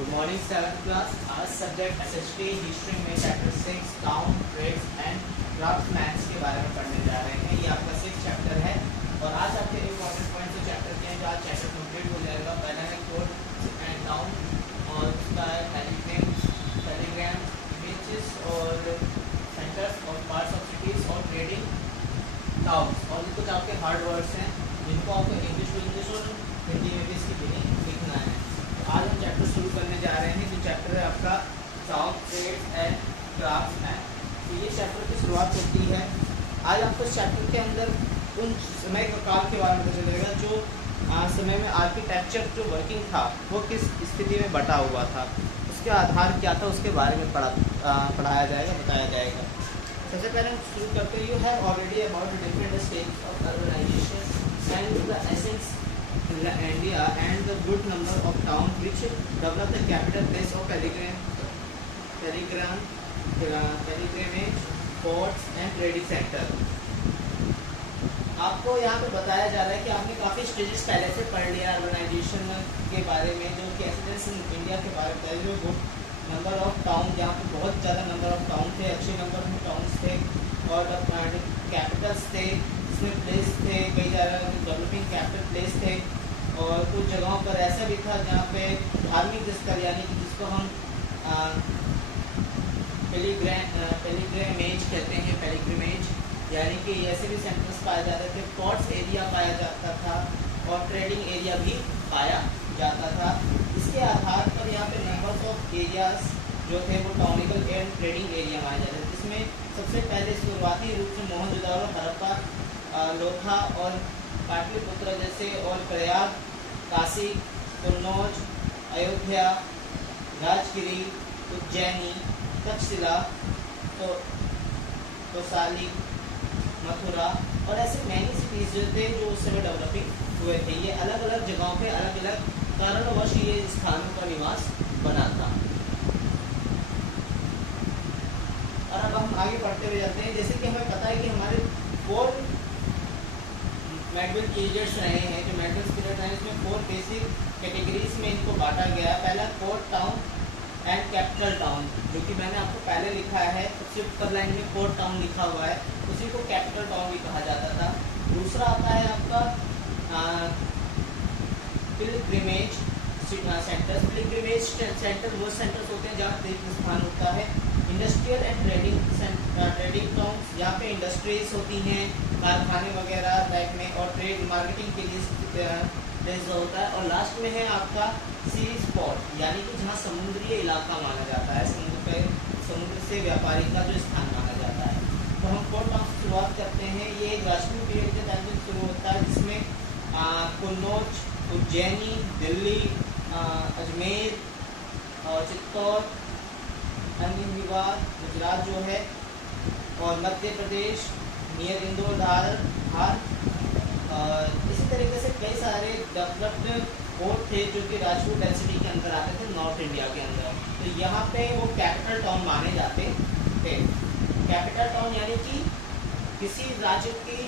Good morning 7th class. आज subject SST history में chapter 6 town trades and क्राफ्ट्समैन्स के बारे में पढ़ने जा रहे हैं। ये आपका 6 चैप्टर है और आज आपके इंपॉर्टेंट पॉइंट्स जो चैप्टर के हैं जो आज चैप्टर कंप्लीट हो जाएगा। पहला है कोड एंड टाउन और उसका टेलीग्राम इमेजेस और सेंटर्स और पार्ट्स ऑफ सिटीज और ट्रेडिंग टाउन्स और ये कुछ आपके हार्ड वर्ड्स हैं जिनको आपको इंग्लिश टू इंग्लिश और हिंदी में भी इसकी मीनिंग लिखना है। आज हम चैप्टर शुरू करने जा रहे हैं जो चैप्टर है आपका टाउन ट्रेड्स एंड क्राफ्ट्समैन। तो ये चैप्टर की शुरुआत होती है। आज आपको इस चैप्टर के अंदर उन समय का काल के बारे में पता चलेगा जो समय में आर्किटेक्चर जो वर्किंग था वो किस स्थिति में बटा हुआ था, उसके आधार क्या था, उसके बारे में पढ़ाया जाएगा, बताया जाएगा। सबसे पहले हम शुरू करते हैं। You have already about different stage of urbanization and the essence India and the good number of towns which developed the capital place of pilgrimage, ports and trading center। आपको यहाँ पे बताया जा रहा है कि आपने काफ़ी स्टेजेस पहले से पढ़ लिया अर्बनाइजेशन के बारे में, जो कि एसेंस इंडिया के बारे में बताया, जो गुड नंबर ऑफ टाउन, जहाँ पे बहुत ज़्यादा नंबर ऑफ टाउन थे, अच्छे नंबर में टाउन्स थे और कैपिटल्स थे जिसमें प्लेस थे, कई जगह डेवलपिंग कैपिटल प्लेस थे और कुछ जगहों पर ऐसा भी था जहाँ पे धार्मिक स्थल यानी कि जिसको हम पिलग्रिमेज कहते हैं, पिलग्रिमेज यानी कि ऐसे भी सेंटर्स पाए जाते थे। पोर्ट्स एरिया पाया जाता था और ट्रेडिंग एरिया भी पाया जाता था। इसके आधार पर यहाँ पे नंबर्स ऑफ एरियाज जो थे वो टाउनिकल एंड ट्रेडिंग एरिया माने जाते थे। जिसमें सबसे पहले शुरुआती रूप से मोहनजोदड़ो, हड़प्पा, लोथा और पाटलिपुत्र जैसे और प्रयाग, काशी, कन्नौज, अयोध्या, राजगिरी, उज्जैनी, तक्षशिला, तोसाली, मथुरा और ऐसे मैनी सिटीज जो थे जो उस समय डेवलपिंग हुए थे। ये अलग अलग जगहों पे अलग अलग कारणवश ये स्थानों का निवास बना था। और अब हम आगे बढ़ते हुए जाते हैं। जैसे कि हमें पता है कि हमारे 4 मेडल पीरियड्स रहे हैं, जो मेडल पीरियड रहे इसमें 4 बेसिक कैटेगरीज में इनको बांटा गया है। पहला port town and capital town, जो कि मैंने आपको पहले लिखा है, सबसे ऊपर लाइन में पोर्ट टाउन लिखा हुआ है, उसी को कैपिटल टाउन भी कहा जाता था। दूसरा आता है आपका पिलग्रिमेज सेंटर्स। पिलग्रिमेज सेंटर वो सेंटर्स होते हैं जहाँ तीर्थ स्थान होता है। इंडस्ट्रियल एंड ट्रेडिंग टाउन, यहाँ पे इंडस्ट्रीज होती हैं, कारखाने वगैरह टाइप में, और ट्रेड मार्केटिंग के लिए प्लेस होता है। और लास्ट में है आपका सी स्पॉट यानी कि जहाँ समुद्री इलाका माना जाता है, समुद्र से व्यापारी का जो स्थान माना जाता है। तो हम पोर्ट टाउन से शुरुआत करते हैं। ये एक राष्ट्रीय पीरियड के टाइम से शुरू होता है जिसमें कन्नौज, उज्जैनी, दिल्ली, अजमेर और चित्तौड़, अहमदाबाद गुजरात जो है, और मध्य प्रदेश नियर इंदौर, धार और इसी तरीके से कई सारे डेवलप्ड पोर्ट थे जो कि राजपूत डेंसिटी के अंदर आते थे नॉर्थ इंडिया के अंदर। तो यहाँ पे वो कैपिटल टाउन माने जाते थे। कैपिटल टाउन यानी कि किसी राज्य की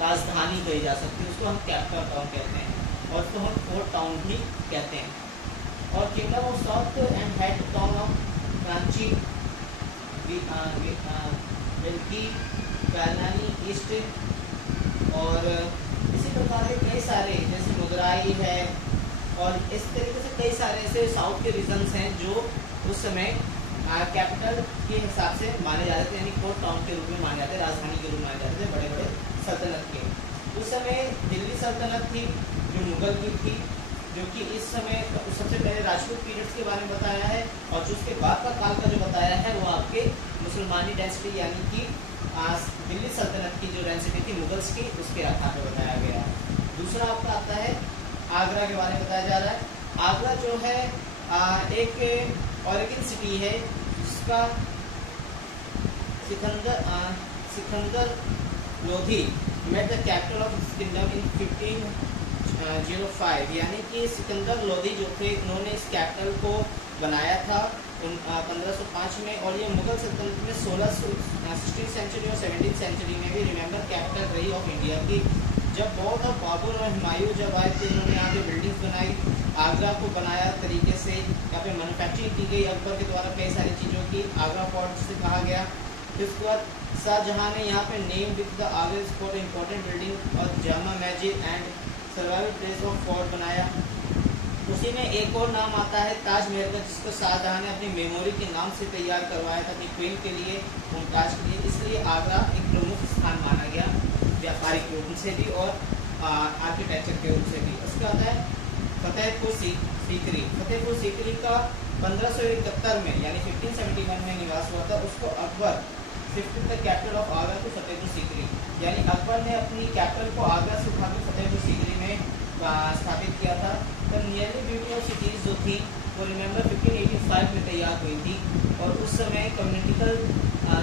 राजधानी कही जा सकती है, उसको हम कैपिटल टाउन कहते हैं और उसको हम पोर्ट टाउन भी कहते हैं। और kingdom of south and head town of Ranchi, वेल्की, कैलानी ईस्ट और इसी प्रकार के कई सारे जैसे मुदराई है और इस तरीके से कई सारे ऐसे साउथ के रीजन्स हैं जो उस समय कैपिटल के हिसाब से माने जाते थे, यानी पोर्ट टाउन के रूप में माने जाते, राजधानी के रूप में माने जाते थे बड़े बड़े सल्तनत के। उस समय दिल्ली सल्तनत थी जो मुगल की थी, जो कि इस समय सबसे पहले राजपूत पीरियड्स के बारे में बताया है और जो उसके बाद का काल का जो बताया है वो आपके मुसलमानी डेंसिटी यानी कि दिल्ली सल्तनत की जो डेंसिटी थी मुगल्स की, उसके आधार पर बताया गया है। दूसरा आपका आता है आगरा के बारे में बताया जा रहा है। आगरा जो है एक ऑरिजिन सिटी है जिसका Sikandar Lodhi made the capital of kingdom in 1505, यानी कि सिकंदर लोधी जो थे उन्होंने इस कैपिटल को बनाया था 1505 में। और ये मुगल सल्तनत में 16th सेंचुरी और 17th सेंचुरी में भी रिमेंबर कैपिटल रही ऑफ इंडिया की। जब बहुत ऑफ बाबर और हुमायूं जब आए थे, इन्होंने यहाँ पे बिल्डिंग्स बनाई, आगरा को बनाया तरीके से, यहाँ पे मैन्युफैक्चरिंग की गई अकबर के द्वारा कई सारी चीज़ों की, आगरा फोर्ट से कहा गया। फिर उसके बाद शाहजहाँ ने यहाँ पे name with the Agra for important building और Jama Masjid and survival place of fort बनाया। उसी में एक और नाम आता है ताजमहल का, जिसको शाहजहाँ ने अपनी मेमोरी के नाम से तैयार करवाया था अपनी क्वीन के लिए, मुमताज के लिए। इसलिए आगरा एक प्रमुख स्थान माना गया व्यापारिक रूप से भी और आर्किटेक्चर के रूप से भी। उसके बाद है फतेहपुर सीकरी। फतेहपुर सीकरी का 1571 में यानी 1571 में निवास हुआ था। उसको Akbar shifted the capital of Agra to Fatehpur Sikri, यानी अकबर ने अपनी कैपिटल को आगरा से उठाकर फतेहपुर सीकरी में स्थापित किया था। तो नियरली ब्यूटी ऑफ सिटीज जो थी वो रिमेंबर 1585 में तैयार हुई थी, और उस समय कम्युनिटिकल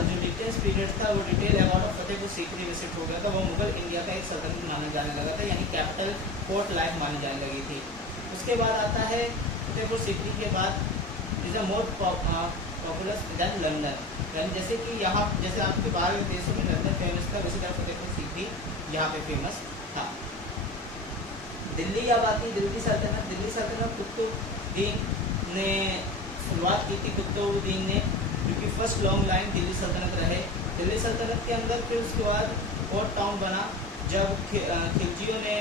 जो डिटेल्स पीरियड था वो detail about of Fatehpur Sikri में शिफ्ट हो गया था। वो मुगल इंडिया का एक सल्तनत माना जाने लगा था, यानी कैपिटल पोर्ट लाइफ मानी जाने लगी थी। उसके बाद आता है फतेहपुर सीकरी के बाद is a more popular than London, यानी जैसे कि यहाँ जैसे आपके बाहर देशों में लंदन फेमस था, वैसे फतेहपुर सीकरी यहाँ पे फेमस था। दिल्ली अब आती है दिल्ली सल्तनत। दिल्ली सल्तनत कुतुबुद्दीन ने शुरुआत की थी, कुतुबुद्दीन ने, क्योंकि फर्स्ट लॉन्ग लाइन दिल्ली सल्तनत रहे। दिल्ली सल्तनत के अंदर फिर उसके बाद पोर्ट टाउन बना, जब खिलजियों ने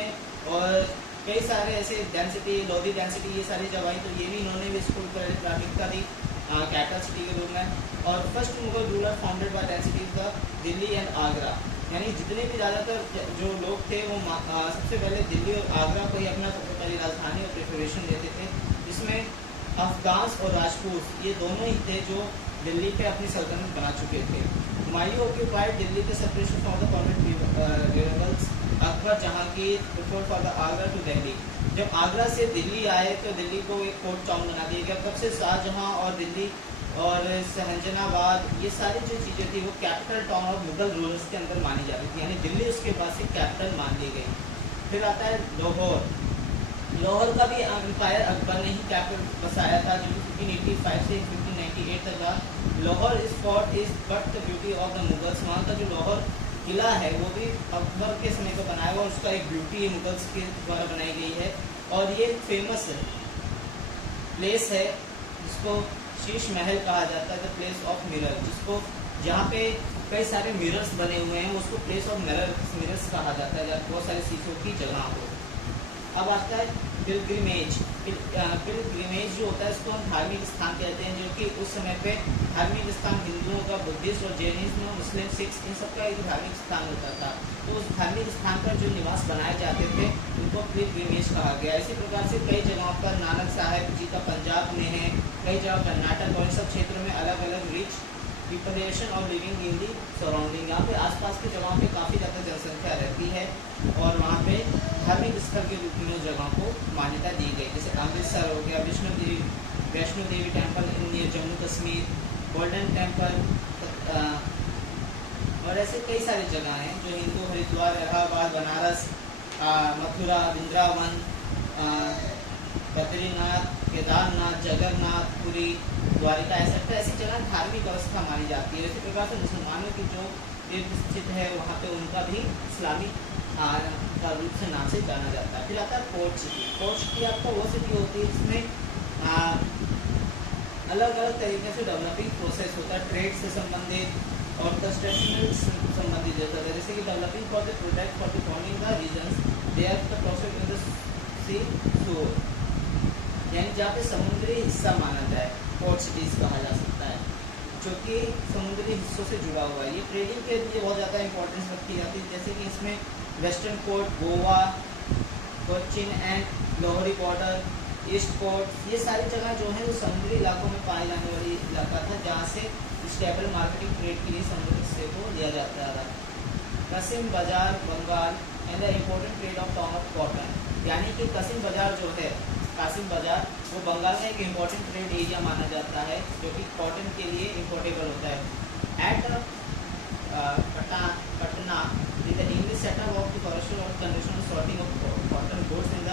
और कई सारे ऐसे डेंसिटी लोधी डेंसिटी ये सारी जब आई, तो ये भी इन्होंने भी इसको प्राथमिकता दी कैपिटल सिटी के रूप में। और first Mughal ruler founded by density the Delhi and Agra, यानी जितने भी ज़्यादातर जो लोग थे वो सबसे पहले दिल्ली और आगरा को ही अपना सबसे पहली राजधानी और प्रिफरेशन देते थे, जिसमें अफगान्स और राजपूत ये दोनों ही थे जो दिल्ली पे अपनी सल्तनत बना चुके थे। हुमायूं ऑक्यूपाइड दिल्ली के separation for the permanent rebels Akbar Jahangir before for the Agra to Delhi. जब आगरा से दिल्ली आए तो दिल्ली को एक पोर्ट टाउन बना दिया गया। तब से शाहजहाँ और दिल्ली और सहजनाबाद ये सारी जो चीज़ें थी वो capital town of Mughal rulers के अंदर मानी जाती थी, यानी दिल्ली उसके बाद से कैपिटल मान ली गई। फिर आता है लाहौर। लाहौर का भी एम्पायर अकबर ने ही कैपिटल बसाया था, जो कि 1585 से 1598 तक था। लाहौर इस fort is but the beauty of the Mughals. वहाँ का जो लाहौर किला है वो भी अकबर के समय को बनाया हुआ, उसका एक ब्यूटी मुगल्स के द्वारा बनाई गई है। और ये फेमस प्लेस है जिसको शीश महल कहा जाता है, द प्लेस ऑफ मिरर, जिसको जहाँ पे कई सारे मिरर्स बने हुए हैं उसको प्लेस ऑफ मिरर्स कहा जाता है, जहाँ बहुत सारे शीशों की जगह हो। अब आता है पिलग्रिमेज। पिलग्रिमेज जो होता है इसको हम धार्मिक स्थान कहते हैं, जो कि उस समय पे धार्मिक स्थान हिंदुओं का, बुद्धिस्ट और जैनिज्म, मुस्लिम, सिख इन सबका एक धार्मिक स्थान होता था। तो उस धार्मिक स्थान पर जो निवास बनाए जाते थे उनको पिलग्रिमेज कहा गया। इसी प्रकार से कई जगहों पर नानक साहब जी का पंजाब में है, कई जगह कर्नाटक और इन सब क्षेत्रों में अलग अलग रिच पॉपुलेशन और लिविंग इन दी सराउंडिंग। यहाँ पे आसपास की जगहों पे काफ़ी ज़्यादा जनसंख्या रहती है और वहाँ पे धार्मिक स्थल के रूप में उस जगह को मान्यता दी गई। जैसे अमृतसर हो गया, Vaishno Devi temple in Jammu Kashmir, golden temple, और ऐसे कई सारी जगह हैं जो हिंदू, हरिद्वार, इलाहाबाद, बनारस, मथुरा, वृंदावन, बद्रीनाथ, केदारनाथ, जगन्नाथ, पुरी, द्वारिका, ऐसी जगह धार्मिक अवस्था मानी जाती है। इसी प्रकार से मुसलमानों की जो तीर्थ स्थित है वहाँ पे उनका भी इस्लामिक का रूप से नाम से जाना जाता है। फिर आता है पोर्ट सिटी। पोर्ट सिटी आपका वो सिटी होती है जिसमें अलग अलग तरीके से डेवलपिंग प्रोसेस होता है, ट्रेड से संबंधित और कंस्ट्रक्शन से संबंधित होता है। जैसे कि developing for the product for the forming the regions they are the process in the sea shore, यानी जहाँ पे समुद्री हिस्सा माना जाए पोर्ट सिटीज़ कहा जा सकता है, जो कि समुद्री हिस्सों से जुड़ा हुआ है। ये ट्रेडिंग के लिए बहुत ज़्यादा इंपॉर्टेंस रखी जाती है। जैसे कि इसमें western port, Goa, Cochin and Lahori border, east port, ये सारी जगह जो है वो समुद्री इलाकों में पाए जाने वाली इलाका था, जहाँ से स्टेबल मार्केटिंग ट्रेड के लिए समुद्री हिस्से को लिया जाता था। Kasim Bazar Bengal and the important trade of town of cotton, यानी कि कसिम बाजार जो है, कासिम बाजार वो बंगाल में एक इम्पोर्टेंट ट्रेड एरिया माना जाता है जो कि कॉटन के लिए इम्पोर्टेबल होता है। At Patna the English setup of the commercial और conditional sorting of cotton goods in the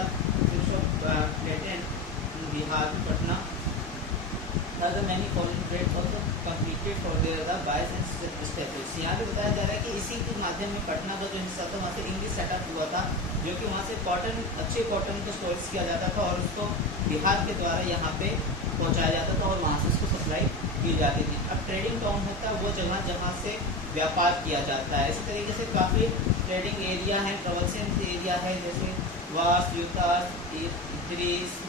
प्लेटेंट Bihar, Patna the many foreign trade also completed for their the bias and statistics। यहाँ पे बताया जा रहा है कि इसी के माध्यम में पटना का जो हिस्सा था वहाँ से इंग्लिश सेटअप हुआ था, जो कि वहाँ से कॉटन, अच्छे कॉटन को स्टोरेज किया जाता था और उसको बिहार के द्वारा यहाँ पे पहुँचाया जाता था और वहाँ से उसको सप्लाई की जाती थी। अब ट्रेडिंग टाउन होता है वो जगह जहाँ से व्यापार किया जाता है। इसी तरीके से काफ़ी ट्रेडिंग एरिया है, ट्रेवल्सन एरिया है, जैसे वास, यूतास, ग्रीस,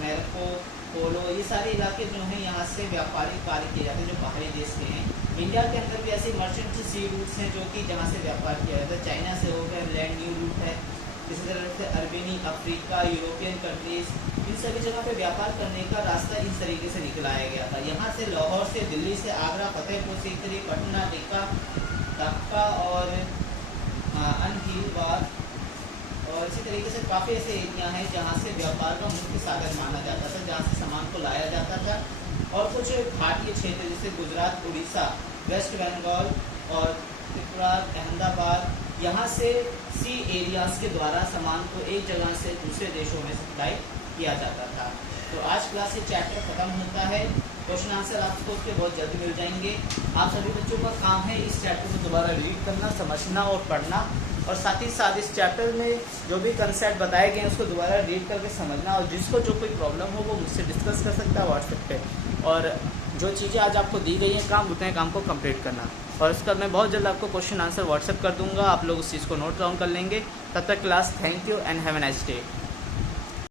मेरको, पोलो, ये सारे इलाके जो हैं यहाँ से व्यापारिक कार्य किए जाते हैं जो बाहरी देश के हैं। इंडिया के अंदर भी ऐसे मर्चेंट सी रूट्स हैं जो कि जहाँ से व्यापार किया जाता है। चाइना से हो गया, लैंड न्यू रूट है, इसी तरह से अरबीनी, अफ्रीका, यूरोपियन कंट्रीज, इन सभी जगह पे व्यापार करने का रास्ता इस तरीके से निकलाया गया था। यहाँ से लाहौर से, दिल्ली से, आगरा, फतेहपुर सीकरी, पटना, ढाका और अनहीलवाद और इसी तरीके से काफ़ी ऐसे एरिया हैं जहाँ से व्यापार का मुख्य साधन माना जाता था, जहाँ से सामान को लाया जाता था। और कुछ घाटीय क्षेत्र जैसे गुजरात, उड़ीसा, वेस्ट बंगाल और त्रिपुरा, अहमदाबाद, यहाँ से सी एरियाज़ के द्वारा सामान को एक जगह से दूसरे देशों में सप्लाई किया जाता था। तो आज क्लास ये चैप्टर ख़त्म होता है। क्वेश्चन आंसर आपको उसके बहुत जल्दी मिल जाएंगे। आप सभी बच्चों का काम है इस चैप्टर को दोबारा रीड करना, समझना और पढ़ना, और साथ ही साथ इस चैप्टर में जो भी कंसेप्ट बताए गए हैं उसको दोबारा रीड करके समझना। और जिसको जो कोई प्रॉब्लम हो वो मुझसे डिस्कस कर सकता है व्हाट्सएप पे। और जो चीज़ें आज आपको दी गई हैं काम, उतने काम को कंप्लीट करना। और उसका मैं बहुत जल्द आपको क्वेश्चन आंसर व्हाट्सएप कर दूंगा, आप लोग उस चीज़ को नोट डाउन कर लेंगे। तब तक class, thank you and have a nice day.